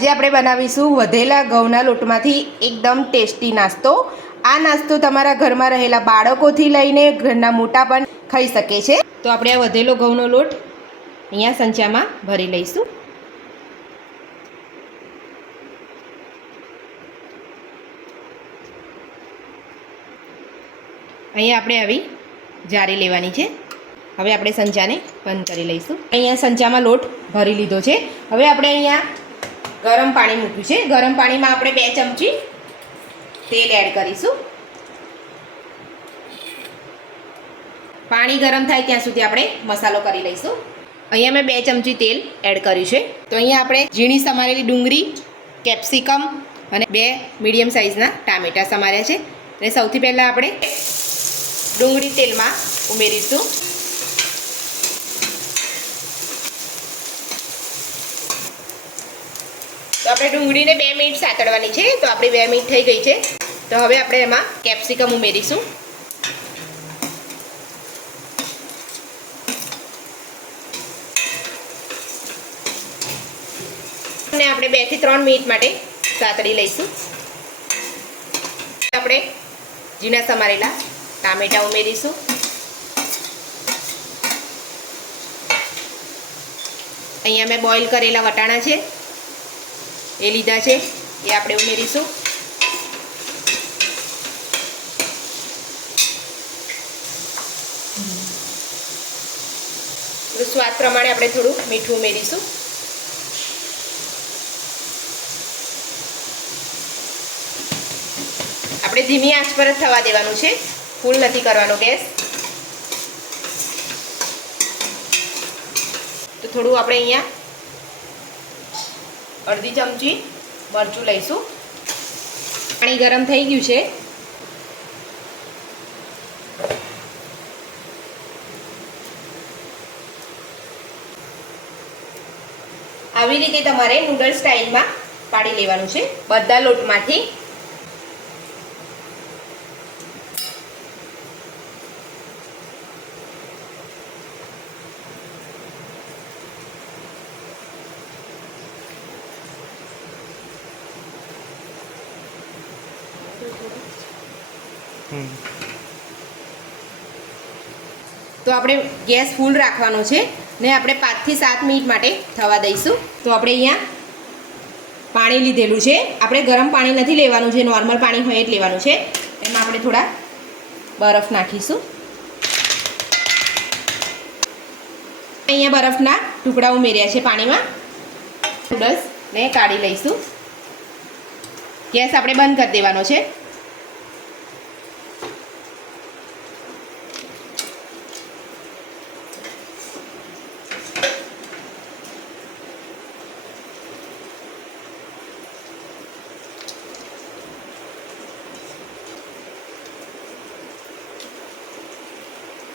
આજે આપણે બનાવીશું વધેલા ઘઉંના લોટમાંથી એકદમ ટેસ્ટી નાસ્તો। આ નાસ્તો તમારા ઘરમાં રહેલા બાળકોથી લઈને ઘરના મોટા પણ ખાઈ શકે છે। તો આપણે આ વધેલો ઘઉંનો લોટ અહીંયા સંચામાં ભરી લઈશું। અહીંયા આપણે આવી જારી લેવાની છે। હવે આપણે સંચાને બંધ કરી લઈશું। અહીંયા સંચામાં લોટ ભરી લીધો છે। હવે આપણે અહીંયા ગરમ પાણી મૂક્યું છે। ગરમ પાણીમાં આપણે 2 ચમચી તેલ એડ કરીશું। પાણી ગરમ થાય ત્યાં સુધી આપણે મસાલો કરી લઈશું। અહીંયા મેં 2 ચમચી તેલ એડ કર્યું છે। તો અહીંયા આપણે ઝીણી સમારેલી ડુંગળી, કેપ્સિકમ અને 2 મીડિયમ સાઇઝના ટામેટા સમાર્યા છે। અને સૌથી પહેલાં આપણે ડુંગળી તેલમાં ઉમેરીશું। તો આપણે ડુંગળીને 2 મિનિટ સાતળવાની છે। તો આપણી 2 મિનિટ થઈ ગઈ છે। તો હવે આપણે એમાં કેપ્સિકમ ઉમેરીશું। અને આપણે 2 થી 3 મિનિટ માટે સાતળી લઈશું। આપણે ઝીણા સમારેલા ટામેટા ઉમેરીશું। અહીંયા મેં બોઇલ કરેલા વટાણા છે એ લીધા છે, એ આપણે ઉમેરીશું। સ્વાદ પ્રમાણે આપણે થોડું મીઠું ઉમેરીશું। આપણે ધીમી આંચ પર જ થવા દેવાનું છે, ફૂલ નથી કરવાનો ગેસ। તો થોડું આપણે અહીંયા અડધી ચમચી મરચું લઈશું। પાણી ગરમ થઈ ગયું છે। આવી રીતે તમારે નૂડલ સ્ટાઇલમાં પાડી લેવાનું છે બધા લોટમાંથી। તો આપણે ગેસ ફૂલ રાખવાનો છે ને આપણે 5 થી 7 મિનિટ માટે થવા દઈશું। તો આપણે અહીંયા પાણી લીધેલું છે। આપણે ગરમ પાણી નથી લેવાનું છે, નોર્મલ પાણી હોય જ લેવાનું છે। એમાં આપણે થોડા બરફ નાખીશું। અહીંયા બરફના ટુકડા ઉમેર્યા છે પાણીમાં। નૂડલ્સને કાઢી લઈશું। ગેસ આપણે બંધ કરી દેવાનો છે।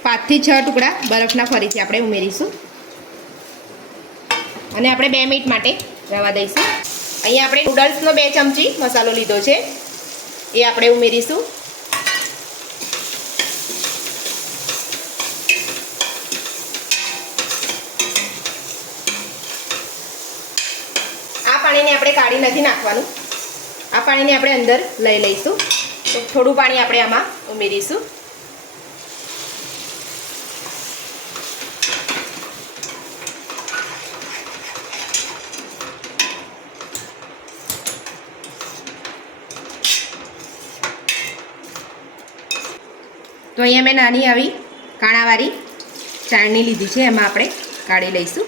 પાંચથી 6 ટુકડા બરફના ફરીથી આપણે ઉમેરીશું અને આપણે 2 મિનિટ માટે રહેવા દઈશું। અહીંયા આપણે નૂડલ્સનો 2 ચમચી મસાલો લીધો છે, એ આપણે ઉમેરીશું। આ પાણીને આપણે કાઢી નથી નાખવાનું, આ પાણીને આપણે અંદર લઈ લઈશું। તો થોડું પાણી આપણે આમાં ઉમેરીશું। તો અહીંયા મેં નાની આવી કાણાવાળી ચાળણી લીધી છે, એમાં આપણે કાઢી લઈશું।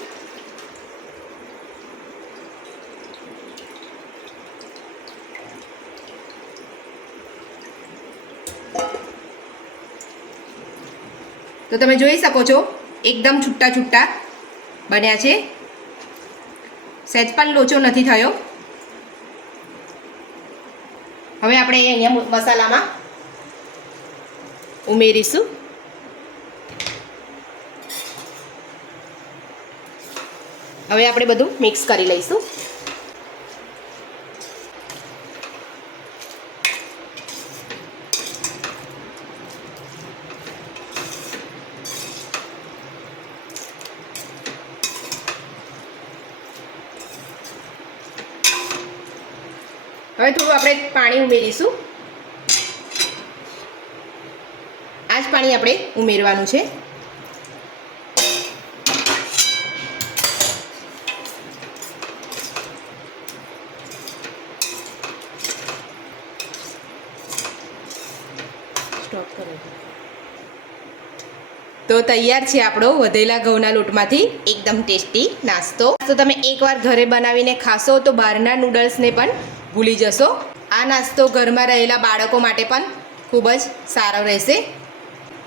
તો તમે જોઈ શકો છો એકદમ છૂટા છૂટા બન્યા છે, સહેજ પણ લોચો નથી થયો। હવે આપણે અહીંયા મસાલામાં ઉમેરીશું। હવે આપણે બધું મિક્સ કરી લઈશું। હવે થોડું આપણે પાણી ઉમેરીશું. આ જ પાણી આપણે ઉમેરવાનું છે. તો તૈયાર છે આપણો વધેલા ઘઉંના લોટમાંથી એકદમ ટેસ્ટી નાસ્તો. તો તમે એકવાર ઘરે બનાવીને ખાશો તો બહારના નૂડલ્સને પણ ભૂલી જશો. આ નાસ્તો ઘરમાં રહેલા બાળકો માટે પણ ખૂબ જ સારો રહેશે.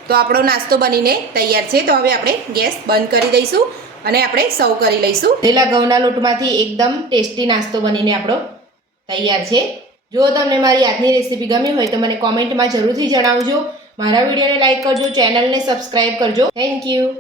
તો આપણો નાસ્તો બનીને તૈયાર છે. તો હવે આપણે ગેસ બંધ કરી દઈશું અને આપણે સર્વ કરી લઈશું. વધેલા ઘઉંના લોટમાંથી એકદમ ટેસ્ટી નાસ્તો બનીને આપણો તૈયાર છે. જો તમને મારી આજની રેસીપી ગમી હોય તો મને કોમેન્ટમાં જરૂરથી જણાવજો. મારા વિડીયોને લાઈક કરજો, ચેનલને સબસ્ક્રાઈબ કરજો. Thank you.